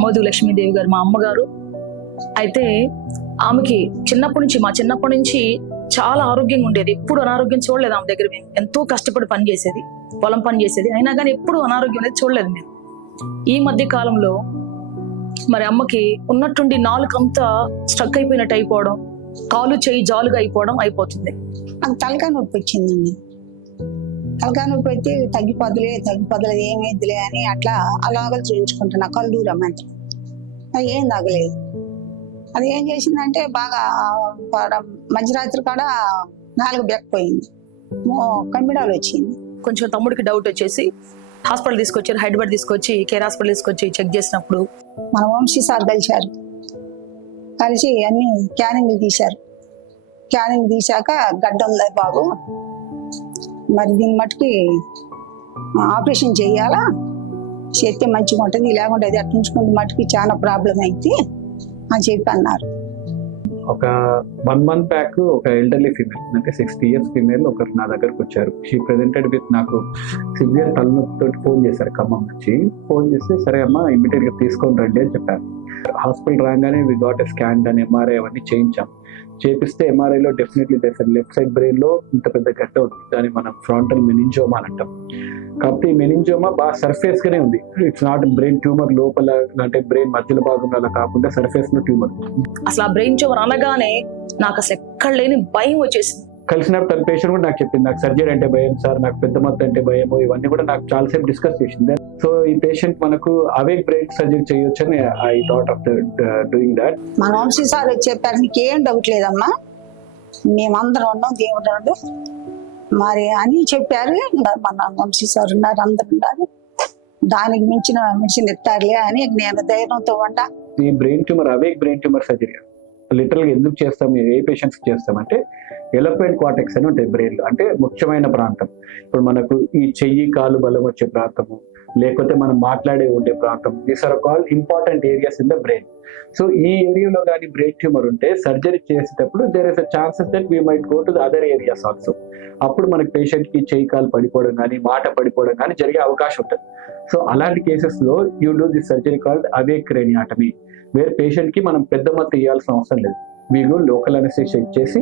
మోదు లక్ష్మీదేవి గారు మా అమ్మగారు. అయితే ఆమెకి మా చిన్నప్పటి నుంచి చాలా ఆరోగ్యంగా ఉండేది. ఎప్పుడు అనారోగ్యం చూడలేదు ఆమె దగ్గర. మేము ఎంతో కష్టపడి పని చేసేది, పొలం పని చేసేది, అయినా కానీ ఎప్పుడు అనారోగ్యం అనేది చూడలేదు మేము. ఈ మధ్య కాలంలో మరి అమ్మకి ఉన్నట్టుండి నాలుకంతా స్ట్రక్ అయిపోయినట్టు అయిపోవడం, కాలు చేయి జాలుగా అయిపోతుంది. నాకు తలకాయ నొప్పి వచ్చిందండి. తలకాయ నొప్పి అయితే తగ్గిపోదులే ఏమైద్దిలే అని అలాగ చూపించుకుంటున్నా. కళ్ళు రమ్మంటే అది ఏం తగ్గలేదు. అది ఏం చేసిందంటే బాగా మధ్యరాత్రి కాడ 4 బెక్కిపోయింది, కమ్మిడాలు వచ్చింది. కొంచెం తమ్ముడికి డౌట్ వచ్చేసి హాస్పిటల్ తీసుకొచ్చారు, హైదరాబాద్ తీసుకొచ్చి కేర్ హాస్పిటల్ తీసుకొచ్చి చెక్ చేసినప్పుడు మన వంశీ సార్ కలిసి అన్ని స్కానింగ్లు తీశారు. స్కానింగ్ తీశాక గడ్డ ఉంది బాబు, మరి దీన్ని మట్టుకి ఆపరేషన్ చేయాలా, చేస్తే మంచిగా ఉంటుంది, లేకుంటే అది అట్టించుకుని మట్టుకి చాలా ప్రాబ్లం అయితే అని చెప్పి అన్నారు. ఒక 1 month బ్యాక్ ఒక ఎల్డర్లీ ఫీమేల్, అంటే 60 years ఫీమేల్ ఒకరు నా దగ్గరకు వచ్చారు. షీ ప్రెజెంటెడ్ విత్ నాకు సివియర్ తలనొప్పితో ఫోన్ చేశారు ఖమ్మం నుంచి. ఫోన్ చేస్తే సరే అమ్మా ఇమీడియట్ గా తీసుకొని రండి అని చెప్పారు. హాస్పిటల్ రాగానే we got a scan and MRI అవన్నీ చేయించాం. చేపిస్తే ఎంఆర్ఐలో డెఫినెట్లీ లెఫ్ట్ సైడ్ బ్రెయిన్ లో ఇంత పెద్ద గడ్డ ఉంది, దాన్ని మనం ఫ్రాంటల్ మెనింజోమా అని అంటాం. కాబట్టి ఈ మెనింజోమా బాగా సర్ఫేస్ గానే ఉంది. ఇట్స్ నాట్ బ్రెయిన్ ట్యూమర్ లోపల, అంటే బ్రెయిన్ మధ్యలో భాగంలో అలా కాకుండా సర్ఫేస్ లో ట్యూమర్. అసలు ఆ బ్రెయిన్ ట్యూమర్ అనగానే నాకు అసలు ఎక్కడ లేని భయం వచ్చేసింది. కలిసినప్పుడు తన పేషెంట్ కూడా నాకు చెప్పింది, నాకు సర్జరీ అంటే భయం సార్, నాకు పెద్ద మొత్తం అంటే భయము, ఇవన్నీ కూడా నాకు చాలాసేపు డిస్కస్ చేసింది. సో ఈ పేషెంట్ మనకు అవేక్ బ్రెయిన్ సర్జరీ చేయొచ్చు అని I thought of doing that. మన వంశీ సార్ చెప్పారు, నీకేం డౌట్ లేదమ్మా, మేమందరం ఉన్నాం, దేవుడు మరి అని చెప్పారు. మన వంశీ సార్ ఉన్నారు, అందరు ఉన్నారు, దానికి మించిన మెషిన్ ఇస్తారులే అని నేను ధైర్యంతో ఉంటా. ఈ brain tumour, awake brain tumour surgery literal గా ఎందుకు చేస్తాం, ఏ పేషెంట్స్ చేస్తామంటే ఎలక్ట్రానిక్ కార్టెక్స్ అని ఉంటాయి బ్రెయిన్ లో, అంటే ముఖ్యమైన ప్రాంతం. ఇప్పుడు మనకు ఈ చెయ్యి కాలు బలం వచ్చే ప్రాంతము, లేకపోతే మనం మాట్లాడే ఉండే ప్రాంతం, these are called important areas in the brain. So ఈ ఏరియాలో కానీ బ్రెయిన్ ట్యూమర్ ఉంటే సర్జరీ చేసేటప్పుడు there is a chances that we might go to the other areas also. అప్పుడు మనకి పేషెంట్ కి చెయ్యి కాలు పడిపోవడం కానీ మాట పడిపోవడం కానీ జరిగే అవకాశం ఉంటుంది. సో అలాంటి కేసెస్ లో you do this surgery called awake craniotomy, వేరే పేషెంట్ కి మనం పెద్ద మొత్తం ఇవ్వాల్సిన అవసరం లేదు. వీళ్ళు లోకల్ అనెస్థీషియా ఇచ్చేసి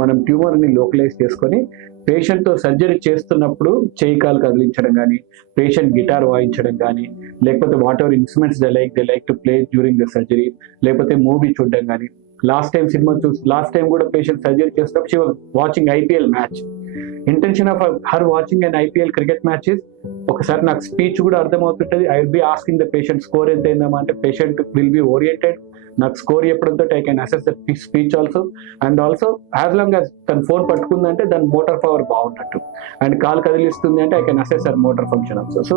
మనం ట్యూమర్ ని లోకలైజ్ చేసుకొని పేషెంట్ తో సర్జరీ చేస్తున్నప్పుడు చేయి కాలు కదిలించడం కానీ, పేషెంట్ గిటార్ వాయించడం కానీ, లేకపోతే whatever instruments they like to play during the surgery, లేకపోతే మూవీ చూడడం కానీ. లాస్ట్ టైం కూడా పేషెంట్ సర్జరీ చేసినప్పుడు she was watching IPL match. Intention of her watching and IPL cricket match is, ఒకసారి నాకు స్పీచ్ కూడా అర్థమవుతుంటది. I will be asking the patient score ఎంత అయిందమ్మా అంటే పేషెంట్ విల్ బి ఓరియంటెడ్, నాకు స్కోర్ చెప్పడంతో I can assess the speech also. And also as long as తన ఫోన్ పట్టుకుందంటే దాని మోటార్ పవర్ బాగున్నట్టు, అండ్ కాల్ కదిలిస్తుంది అంటే I can assess our motor function also. So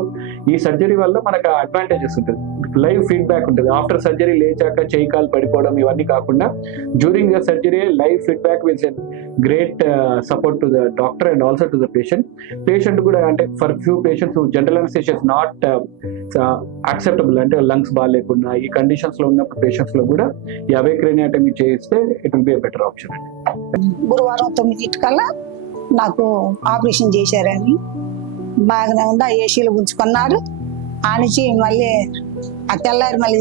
ఈ సర్జరీ వల్ల మనకు అడ్వాంటేజెస్ ఉంటుంది, లైవ్ ఫీడ్బ్యాక్ ఉంటుంది. ఆఫ్టర్ సర్జరీ లేచాక చేయి కాలు పడిపోవడం ఇవన్నీ కాకుండా during the surgery live feedback will great support to the doctor and also to the patient కూడా. అంటే for few patients general anaesthesia is not acceptable, అంటే లంగ్స్ బాగాలేకుండా ఈ కండిషన్స్ లో ఉన్నప్పుడు పేషెంట్స్ లో కూడా ఈ అవేక్ క్రేనియాటమీ చేస్తే it will be a better option అండి. గురువారం 9 నాకు ఆపరేషన్ చేశారని బాగానే ఉంది. ఆ ఏసీలో ఉంచుకున్నారు. ఆ నుంచి మళ్ళీ ఆ తెల్లారి మళ్ళీ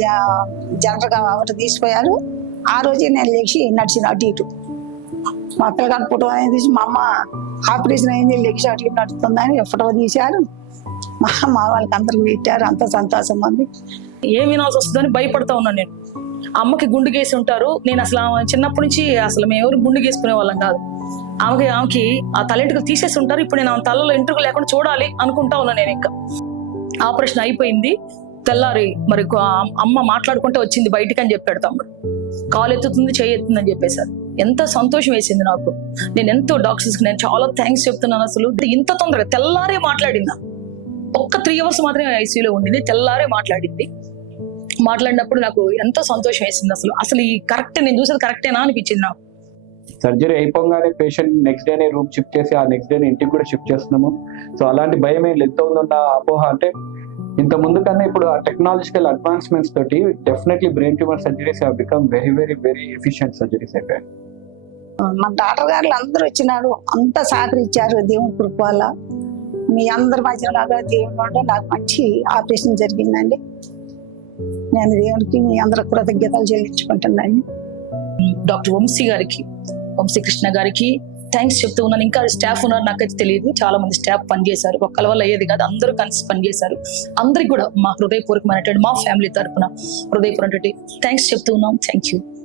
జనరల్గా ఒకటి తీసిపోయారు. ఆ రోజే నేను లేచి నడిచిన అటు ఇటు. మా పిల్లగాడు ఫోటో అనేది తీసి, మా అమ్మ ఆపరేషన్ అయింది లేచి అటు ఇటు నడుస్తుందని ఫోటో తీశారు. మా వాళ్ళకి అందరికి పెట్టారు. అంత సంతోషం ఉంది. ఏమి వినాల్సి వస్తుందని భయపడతా ఉన్నాను నేను. అమ్మకి గుండు గేసి ఉంటారు. నేను అసలు చిన్నప్పటి నుంచి అసలు మేము ఎవరు గుండు గేసుకునే వాళ్ళం కాదు. ఆమెకి ఆ తల ఎంట్రుకలు తీసేసి ఉంటారు. ఇప్పుడు నేను ఆమె తలలో ఎంట్రుకలు లేకుండా చూడాలి అనుకుంటా ఉన్నాను. నేను ఇంకా ఆపరేషన్ అయిపోయింది. తెల్లారి మరి అమ్మ మాట్లాడుకుంటే వచ్చింది బయటికి అని చెప్పాడు తమ్ముడు. కాలు ఎత్తుతుంది, చేయి ఎత్తుంది అని చెప్పేశారు. ఎంత సంతోషం వేసింది నాకు. నేను ఎంతో డాక్టర్స్కి నేను చాలా థ్యాంక్స్ చెప్తున్నాను. అసలు ఇంత తొందరగా తెల్లారే మాట్లాడిందా, ఒక్క 3 hours మాత్రమే ఐసీయూలో ఉండింది, తెల్లారే మాట్లాడినప్పుడు నాకు ఎంతో సంతోషం వేసింది. అసలు ఈ కరెక్ట్, నేను చూసేది కరెక్టేనా అనిపించింది నాకు. సర్జరీ అయిపోగానే పేషెంట్ నెక్స్ట్ డేనే రూమ్ షిఫ్ట్ చేసి ఆ నెక్స్ట్ డేనే ఇంటికి కూడా షిఫ్ట్ చేస్తున్నాము. సో అలాంటి భయం ఏం ఎంత ఉందన్న అపోహ, అంటే ఇంత ముందు కన్నా ఇప్పుడు ఆ టెక్నాలజికల్ అడ్వాన్స్మెంట్స్ తోటి definitely brain tumour surgeries have become very very very efficient surgeries అయిపోయాయి. మన డాక్టర్ గారు అందరూ వచ్చినారు, అంతా సహకరించారు. దేవుని కృప వల్ల మీ అందరి మధ్యలో దేవుడు నాకు మంచి ఆపరేషన్ జరిగిందండి. నేను దేవునికి మీ అందరూ కృతజ్ఞతలు చెల్లించుకుంటున్నాను. డాక్టర్ వంశీ గారికి, వంశీ కృష్ణ గారికి థ్యాంక్స్ చెప్తూ ఉన్నాను. ఇంకా స్టాఫ్ ఉన్నారు, నాకైతే తెలియదు. చాలా మంది స్టాఫ్ పనిచేశారు, ఒక్కల వల్ల అయ్యేది కాదు, అందరూ కలిసి పనిచేశారు. అందరికి కూడా మా హృదయపూర్వకమైనటువంటి, మా ఫ్యామిలీ తరఫున హృదయపూర్వకమైనటువంటి థ్యాంక్స్ చెప్తూ ఉన్నాం. Thank you.